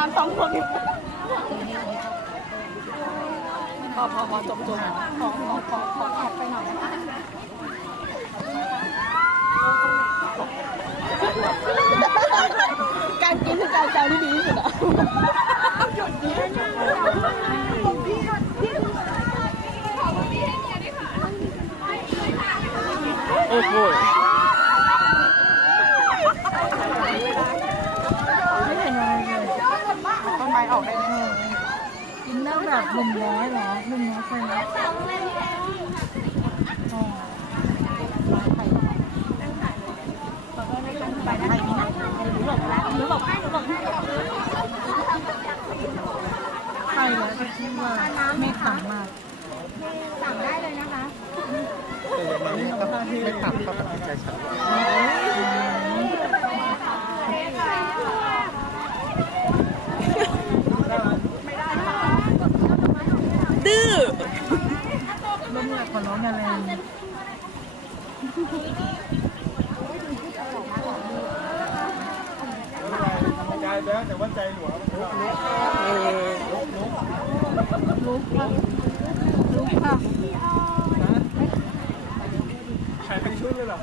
้านสองคนพอพอพอจบจบขอขอขอขอแอบไปหน่อยนะคะการกินคือการใจที่ดีที่สุดอะโอ้โหไม่เห็นอะไรเลย ต้นไม้ออกได้ไหมกินได้แบบหนุ่มน้อยเหรอหนุ่มน้อยใครนะอ๋อไปได้ไหมนะหนูหลบแล้วหนูหลบให้หนูหลบให้ใช่แล้วที่ว่าไม่ต่ำมากสั่งได้เลยนะคะไม่ตับเข้ากับใจฉัน ล้มหลักของน้องอะไรใจแล้วแต่ว่าใจหลวงลุกค่ะลุกค่ะขายทั้ชุดเลยหรอ